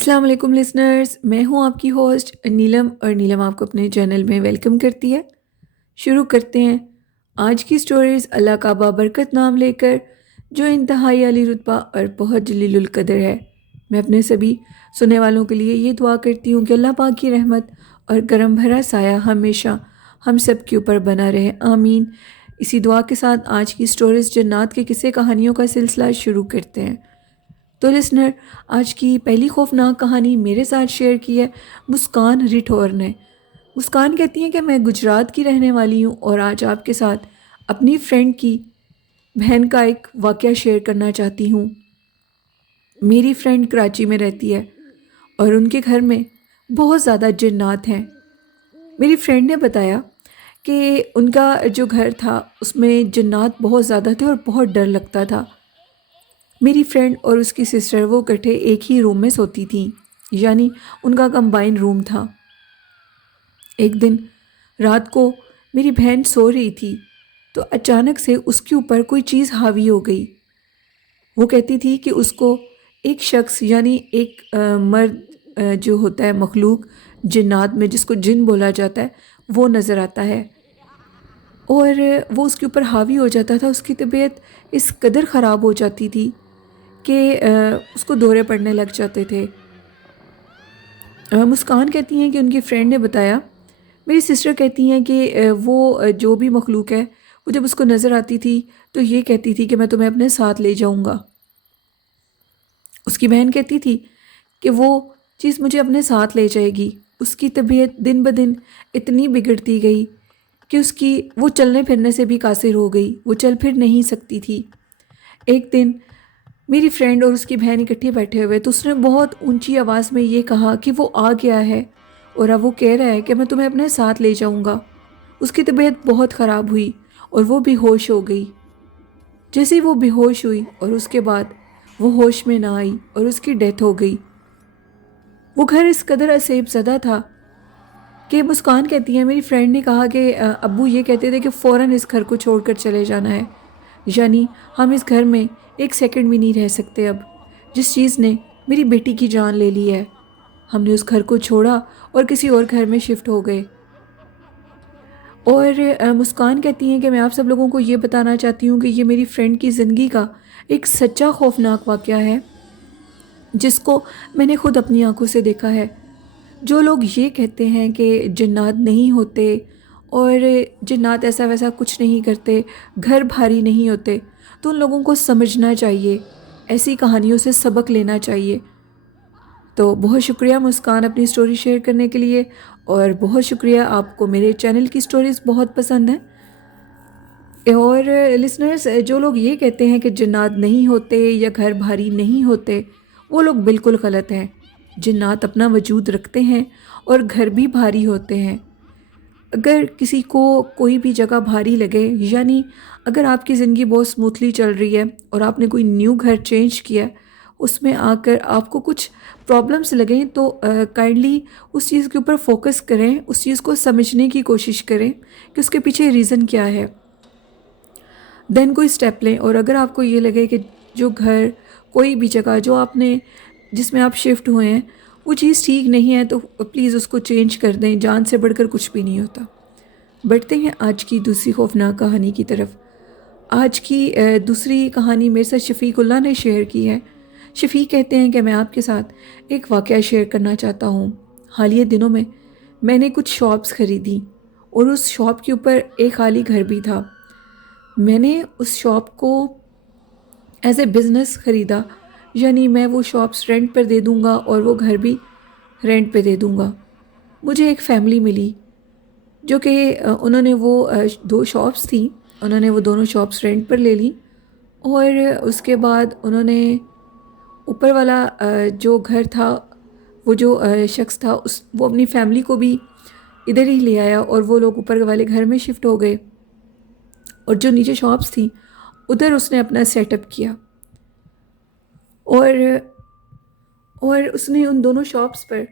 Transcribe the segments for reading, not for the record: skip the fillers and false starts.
السلام علیکم لسنرز، میں ہوں آپ کی ہوسٹ نیلم، اور نیلم آپ کو اپنے چینل میں ویلکم کرتی ہے۔ شروع کرتے ہیں آج کی سٹوریز اللہ کا بابرکت نام لے کر، جو انتہائی عالی رتبہ اور بہت جلیل القدر ہے۔ میں اپنے سبھی سننے والوں کے لیے یہ دعا کرتی ہوں کہ اللہ پاک کی رحمت اور کرم بھرا سایہ ہمیشہ ہم سب کے اوپر بنا رہے، آمین۔ اسی دعا کے ساتھ آج کی سٹوریز جنات کے قصے کہانیوں کا سلسلہ شروع کرتے ہیں۔ تو لسنر، آج کی پہلی خوفناک کہانی میرے ساتھ شیئر کی ہے مسکان رٹھور نے۔ مسکان کہتی ہیں کہ میں گجرات کی رہنے والی ہوں، اور آج آپ کے ساتھ اپنی فرینڈ کی بہن کا ایک واقعہ شیئر کرنا چاہتی ہوں۔ میری فرینڈ کراچی میں رہتی ہے اور ان کے گھر میں بہت زیادہ جنات ہیں۔ میری فرینڈ نے بتایا کہ ان کا جو گھر تھا اس میں جنات بہت زیادہ تھے اور بہت ڈر لگتا تھا۔ میری فرینڈ اور اس کی سسٹر وہ اکٹھے ایک ہی روم میں سوتی تھیں، یعنی ان کا کمبائن روم تھا۔ ایک دن رات کو میری بہن سو رہی تھی تو اچانک سے اس کے اوپر کوئی چیز حاوی ہو گئی۔ وہ کہتی تھی کہ اس کو ایک شخص، یعنی ایک مرد جو ہوتا ہے مخلوق جنات میں، جس کو جن بولا جاتا ہے، وہ نظر آتا ہے، اور وہ اس کے اوپر حاوی ہو جاتا تھا۔ اس کی طبیعت اس قدر خراب ہو جاتی تھی کہ اس کو دورے پڑنے لگ جاتے تھے۔ مسکان کہتی ہیں کہ ان کی فرینڈ نے بتایا، میری سسٹر کہتی ہیں کہ وہ جو بھی مخلوق ہے، وہ جب اس کو نظر آتی تھی تو یہ کہتی تھی کہ میں تمہیں اپنے ساتھ لے جاؤں گا۔ اس کی بہن کہتی تھی کہ وہ چیز مجھے اپنے ساتھ لے جائے گی۔ اس کی طبیعت دن بدن اتنی بگڑتی گئی کہ وہ چلنے پھرنے سے بھی قاصر ہو گئی، وہ چل پھر نہیں سکتی تھی۔ ایک دن میری فرینڈ اور اس کی بہن اکٹھے بیٹھے ہوئے تو اس نے بہت اونچی آواز میں یہ کہا کہ وہ آ گیا ہے، اور اب وہ کہہ رہا ہے کہ میں تمہیں اپنے ساتھ لے جاؤں گا۔ اس کی طبیعت بہت خراب ہوئی اور وہ بے ہوش ہو گئی۔ جیسے ہی وہ بے ہوش ہوئی اور اس کے بعد وہ ہوش میں نہ آئی اور اس کی ڈیتھ ہو گئی۔ وہ گھر اس قدر عصیب زدہ تھا کہ مسکان کہتی ہے میری فرینڈ نے کہا کہ ابو یہ کہتے تھے کہ فوراً اس گھر کو چھوڑ کر چلے جانا ہے، یعنی ہم اس گھر میں ایک سیکنڈ بھی نہیں رہ سکتے اب۔ جس چیز نے میری بیٹی کی جان لے لی ہے، ہم نے اس گھر کو چھوڑا اور کسی اور گھر میں شفٹ ہو گئے۔ اور مسکان کہتی ہیں کہ میں آپ سب لوگوں کو یہ بتانا چاہتی ہوں کہ یہ میری فرینڈ کی زندگی کا ایک سچا خوفناک واقعہ ہے، جس کو میں نے خود اپنی آنکھوں سے دیکھا ہے۔ جو لوگ یہ کہتے ہیں کہ جنات نہیں ہوتے اور جنات ایسا ویسا کچھ نہیں کرتے، گھر بھاری نہیں ہوتے، تو ان لوگوں کو سمجھنا چاہیے، ایسی کہانیوں سے سبق لینا چاہیے۔ تو بہت شکریہ مسکان اپنی سٹوری شیئر کرنے کے لیے، اور بہت شکریہ، آپ کو میرے چینل کی سٹوریز بہت پسند ہیں۔ اور لسنرز، جو لوگ یہ کہتے ہیں کہ جنات نہیں ہوتے یا گھر بھاری نہیں ہوتے، وہ لوگ بالکل غلط ہیں۔ جنات اپنا وجود رکھتے ہیں اور گھر بھی بھاری ہوتے ہیں۔ اگر کسی کو کوئی بھی جگہ بھاری لگے، یعنی اگر آپ کی زندگی بہت سموتھلی چل رہی ہے اور آپ نے کوئی نیو گھر چینج کیا ہے، اس میں آ کر آپ کو کچھ پرابلمس لگیں، تو کائنڈلی اس چیز کے اوپر فوکس کریں، اس چیز کو سمجھنے کی کوشش کریں کہ اس کے پیچھے ریزن کیا ہے، دین کوئی سٹیپ لیں۔ اور اگر آپ کو یہ لگے کہ جو گھر، کوئی بھی جگہ جس میں آپ شفٹ ہوئے ہیں، وہ چیز ٹھیک نہیں ہے، تو پلیز اس کو چینج کر دیں، جان سے بڑھ کر کچھ بھی نہیں ہوتا۔ بڑھتے ہیں آج کی دوسری خوفناک کہانی کی طرف۔ آج کی دوسری کہانی میرے ساتھ شفیق اللہ نے شیئر کی ہے۔ شفیق کہتے ہیں کہ میں آپ کے ساتھ ایک واقعہ شیئر کرنا چاہتا ہوں۔ حالیہ دنوں میں نے کچھ شاپس خریدی، اور اس شاپ کے اوپر ایک خالی گھر بھی تھا۔ میں نے اس شاپ کو ایز اے بزنس خریدا، یعنی میں وہ شاپس رینٹ پر دے دوں گا اور وہ گھر بھی رینٹ پہ دے دوں گا۔ مجھے ایک فیملی ملی جو کہ انہوں نے وہ 2 شاپس تھیں، انہوں نے وہ دونوں شاپس رینٹ پر لے لیں، اور اس کے بعد انہوں نے اوپر والا جو گھر تھا، وہ جو شخص تھا وہ اپنی فیملی کو بھی ادھر ہی لے آیا، اور وہ لوگ اوپر والے گھر میں شفٹ ہو گئے، اور جو نیچے شاپس تھیں ادھر اس نے اپنا سیٹ اپ کیا، اور اس نے ان دونوں شاپس پر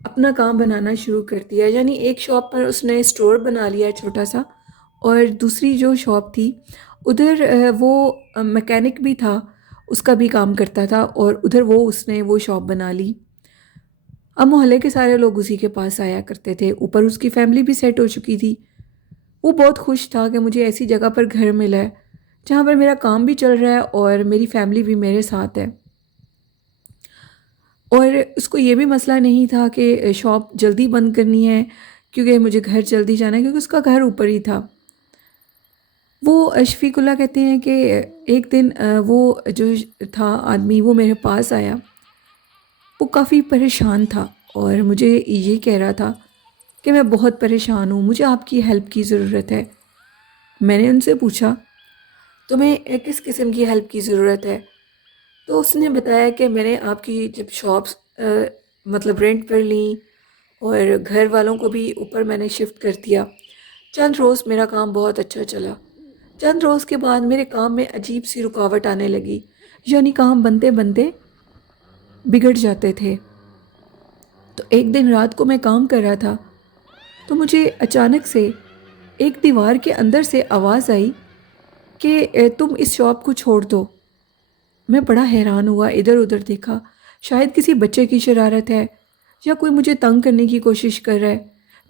اپنا کام بنانا شروع کر دیا۔ یعنی ایک شاپ پر اس نے اسٹور بنا لیا چھوٹا سا، اور دوسری جو شاپ تھی ادھر وہ میکینک بھی تھا، اس کا بھی کام کرتا تھا، اور ادھر اس نے وہ شاپ بنا لی۔ اب محلے کے سارے لوگ اسی کے پاس آیا کرتے تھے، اوپر اس کی فیملی بھی سیٹ ہو چکی تھی۔ وہ بہت خوش تھا کہ مجھے ایسی جگہ پر گھر ملا ہے جہاں پر میرا کام بھی چل رہا ہے اور میری فیملی بھی میرے ساتھ ہے۔ اور اس کو یہ بھی مسئلہ نہیں تھا کہ شاپ جلدی بند کرنی ہے کیونکہ مجھے گھر جلدی جانا ہے، کیونکہ اس کا گھر اوپر ہی تھا۔ وہ شفیق اللہ کہتے ہیں کہ ایک دن وہ جو تھا آدمی وہ میرے پاس آیا، وہ کافی پریشان تھا اور مجھے یہ کہہ رہا تھا کہ میں بہت پریشان ہوں، مجھے آپ کی ہیلپ کی ضرورت ہے۔ میں نے ان سے پوچھا تمہیں کس قسم کی ہیلپ کی ضرورت ہے؟ تو اس نے بتایا کہ میں نے آپ کی جب شاپس مطلب رینٹ پر لیں اور گھر والوں کو بھی اوپر میں نے شفٹ کر دیا، چند روز میرا کام بہت اچھا چلا۔ چند روز کے بعد میرے کام میں عجیب سی رکاوٹ آنے لگی، یعنی کام بنتے بنتے بگڑ جاتے تھے۔ تو ایک دن رات کو میں کام کر رہا تھا تو مجھے اچانک سے ایک دیوار کے اندر سے آواز آئی کہ تم اس شاپ کو چھوڑ دو۔ میں بڑا حیران ہوا، ادھر ادھر دیکھا، شاید کسی بچے کی شرارت ہے یا کوئی مجھے تنگ کرنے کی کوشش کر رہا ہے۔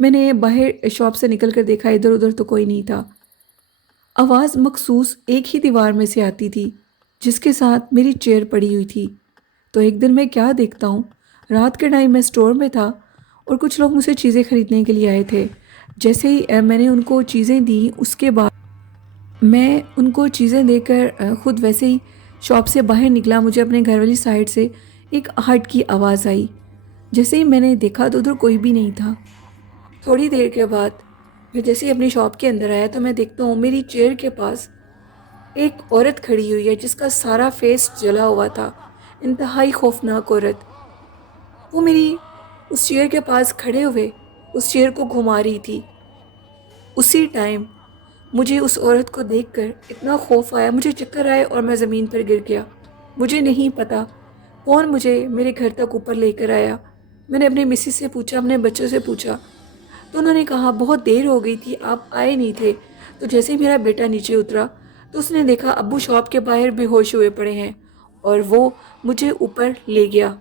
میں نے باہر شاپ سے نکل کر دیکھا، ادھر ادھر تو کوئی نہیں تھا۔ آواز مخصوص ایک ہی دیوار میں سے آتی تھی جس کے ساتھ میری چیئر پڑی ہوئی تھی۔ تو ایک دن میں کیا دیکھتا ہوں، رات کے ٹائم میں اسٹور میں تھا اور کچھ لوگ مجھ سے چیزیں خریدنے کے لیے آئے تھے۔ جیسے ہی میں نے ان کو چیزیں دیں، اس کے بعد میں ان کو چیزیں دے کر خود ویسے ہی شاپ سے باہر نکلا، مجھے اپنے گھر والی سائڈ سے ایک آہٹ کی آواز آئی۔ جیسے ہی میں نے دیکھا تو ادھر کوئی بھی نہیں تھا۔ تھوڑی دیر کے بعد میں جیسے ہی اپنی شاپ کے اندر آیا تو میں دیکھتا ہوں میری چیئر کے پاس ایک عورت کھڑی ہوئی ہے جس کا سارا فیس جلا ہوا تھا، انتہائی خوفناک عورت۔ وہ میری اس چیئر کے پاس کھڑے ہوئے اس چیئر کو گھما رہی تھی۔ اسی ٹائم مجھے اس عورت کو دیکھ کر اتنا خوف آیا، مجھے چکر آئے اور میں زمین پر گر گیا۔ مجھے نہیں پتا کون مجھے میرے گھر تک اوپر لے کر آیا۔ میں نے اپنے مسز سے پوچھا، اپنے بچوں سے پوچھا تو انہوں نے کہا بہت دیر ہو گئی تھی، آپ آئے نہیں تھے۔ تو جیسے ہی میرا بیٹا نیچے اترا تو اس نے دیکھا ابو شاپ کے باہر بے ہوش ہوئے پڑے ہیں اور وہ مجھے اوپر لے گیا۔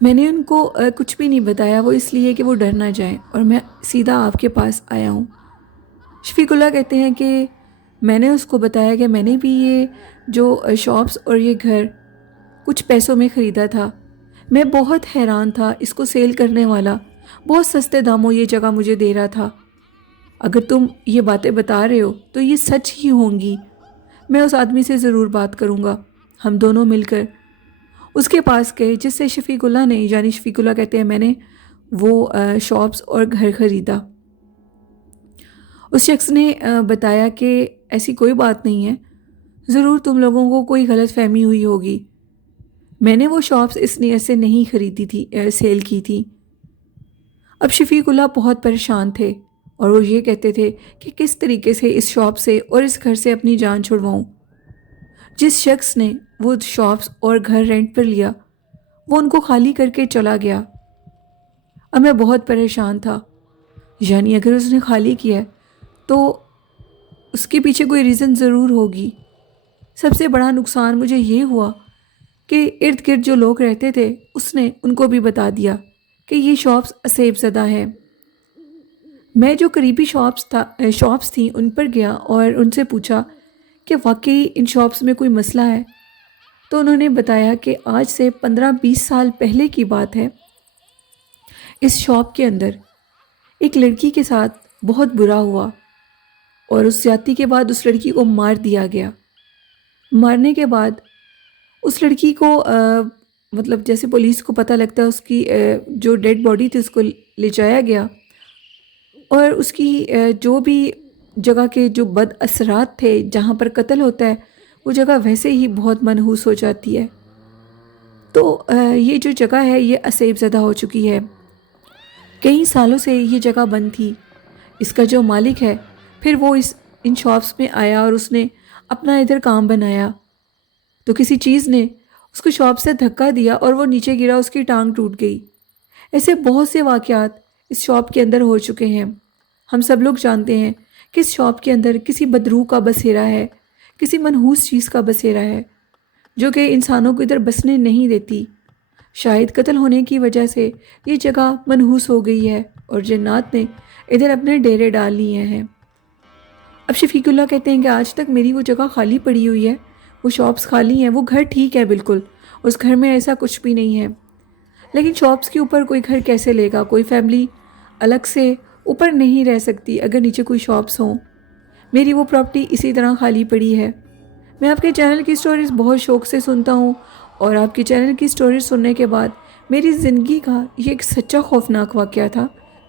میں نے ان کو کچھ بھی نہیں بتایا، وہ اس لیے کہ وہ ڈر نہ جائیں، اور میں سیدھا آپ کے پاس آیا ہوں۔ شفیق اللہ کہتے ہیں کہ میں نے اس کو بتایا کہ میں نے بھی یہ جو شاپس اور یہ گھر کچھ پیسوں میں خریدا تھا۔ میں بہت حیران تھا، اس کو سیل کرنے والا بہت سستے داموں یہ جگہ مجھے دے رہا تھا۔ اگر تم یہ باتیں بتا رہے ہو تو یہ سچ ہی ہوں گی۔ میں اس آدمی سے ضرور بات کروں گا۔ ہم دونوں مل کر اس کے پاس گئے جس سے شفیق اللہ نے، یعنی شفیق اللہ کہتے ہیں میں نے وہ شاپس اور گھر خریدا۔ اس شخص نے بتایا کہ ایسی کوئی بات نہیں ہے، ضرور تم لوگوں کو کوئی غلط فہمی ہوئی ہوگی، میں نے وہ شاپس اس نیت سے نہیں خریدی تھی، سیل کی تھی۔ اب شفیق اللہ بہت پریشان تھے اور وہ یہ کہتے تھے کہ کس طریقے سے اس شاپ سے اور اس گھر سے اپنی جان چھڑواؤں۔ جس شخص نے وہ شاپس اور گھر رینٹ پر لیا وہ ان کو خالی کر کے چلا گیا۔ اب میں بہت پریشان تھا، یعنی اگر اس نے خالی کیا ہے تو اس کے پیچھے کوئی ریزن ضرور ہوگی۔ سب سے بڑا نقصان مجھے یہ ہوا کہ ارد گرد جو لوگ رہتے تھے اس نے ان کو بھی بتا دیا کہ یہ شاپس اسیب زدہ ہے۔ میں جو قریبی شاپس تھیں ان پر گیا اور ان سے پوچھا کہ واقعی ان شاپس میں کوئی مسئلہ ہے، تو انہوں نے بتایا کہ آج سے 15-20 سال پہلے کی بات ہے، اس شاپ کے اندر ایک لڑکی کے ساتھ بہت برا ہوا اور اس زیادتی کے بعد اس لڑکی کو مار دیا گیا۔ مارنے کے بعد اس لڑکی کو مطلب جیسے پولیس کو پتہ لگتا ہے، اس کی جو ڈیڈ باڈی تھی اس کو لے جایا گیا اور اس کی جو بھی جگہ کے جو بد اثرات تھے جہاں پر قتل ہوتا ہے وہ جگہ ویسے ہی بہت منحوس ہو جاتی ہے۔ تو یہ جو جگہ ہے یہ اسیب زدہ ہو چکی ہے، کئی سالوں سے یہ جگہ بند تھی۔ اس کا جو مالک ہے پھر وہ ان شاپس میں آیا اور اس نے اپنا ادھر کام بنایا، تو کسی چیز نے اس کو شاپ سے دھکا دیا اور وہ نیچے گرا، اس کی ٹانگ ٹوٹ گئی۔ ایسے بہت سے واقعات اس شاپ کے اندر ہو چکے ہیں۔ ہم سب لوگ جانتے ہیں کہ اس شاپ کے اندر کسی بدروح کا بسیرا ہے، کسی منحوس چیز کا بسیرا ہے جو کہ انسانوں کو ادھر بسنے نہیں دیتی۔ شاید قتل ہونے کی وجہ سے یہ جگہ منحوس ہو گئی ہے اور جنات نے ادھر اپنے ڈیرے ڈال لیے ہیں۔ اب شفیق اللہ کہتے ہیں کہ آج تک میری وہ جگہ خالی پڑی ہوئی ہے، وہ شاپس خالی ہیں، وہ گھر ٹھیک ہے بالکل، اس گھر میں ایسا کچھ بھی نہیں ہے، لیکن شاپس کے اوپر کوئی گھر کیسے لے گا؟ کوئی فیملی الگ سے اوپر نہیں رہ سکتی اگر نیچے کوئی شاپس ہوں۔ میری وہ پراپرٹی اسی طرح خالی پڑی ہے۔ میں آپ کے چینل کی سٹوریز بہت شوق سے سنتا ہوں، اور آپ کے چینل کی سٹوریز سننے کے بعد میری زندگی کا یہ ایک سچا خوفناک واقعہ تھا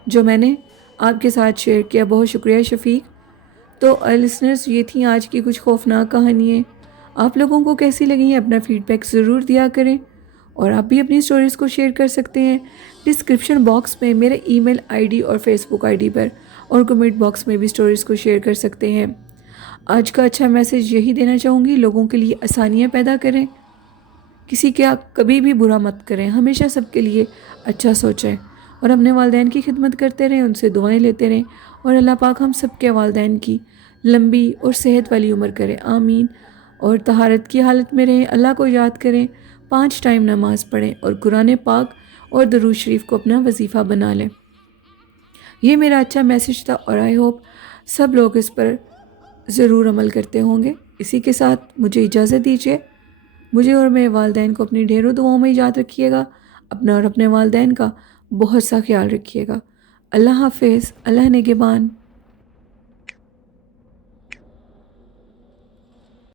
جو میں نے آپ کے ساتھ شیئر کیا۔ بہت شکریہ شفیق۔ تو لسنرز، یہ تھیں آج کی کچھ خوفناک کہانیاں۔ آپ لوگوں کو کیسی لگیں اپنا فیڈ بیک ضرور دیا کریں، اور آپ بھی اپنی سٹوریز کو شیئر کر سکتے ہیں ڈسکرپشن باکس میں میرے ای میل آئی ڈی اور فیس بک آئی ڈی پر، اور کمنٹ باکس میں بھی سٹوریز کو شیئر کر سکتے ہیں۔ آج کا اچھا میسیج یہی دینا چاہوں گی، لوگوں کے لیے آسانیاں پیدا کریں، کسی کا کبھی بھی برا مت کریں، ہمیشہ سب کے لیے اچھا سوچیں، اور اپنے والدین کی خدمت کرتے رہیں، ان سے دعائیں لیتے رہیں، اور اللہ پاک ہم سب کے والدین کی لمبی اور صحت والی عمر کریں، آمین۔ اور طہارت کی حالت میں رہیں، اللہ کو یاد کریں، 5 ٹائم نماز پڑھیں، اور قرآن پاک اور درود شریف کو اپنا وظیفہ بنا لیں۔ یہ میرا اچھا میسیج تھا، اور آئی ہوپ سب لوگ اس پر ضرور عمل کرتے ہوں گے۔ اسی کے ساتھ مجھے اجازت دیجیے، مجھے اور میرے والدین کو اپنی ڈھیروں دعاؤں میں یاد رکھیے گا، اپنا اور اپنے والدین کا بہت سا خیال رکھیے گا۔ اللہ حافظ، اللہ نگہبان۔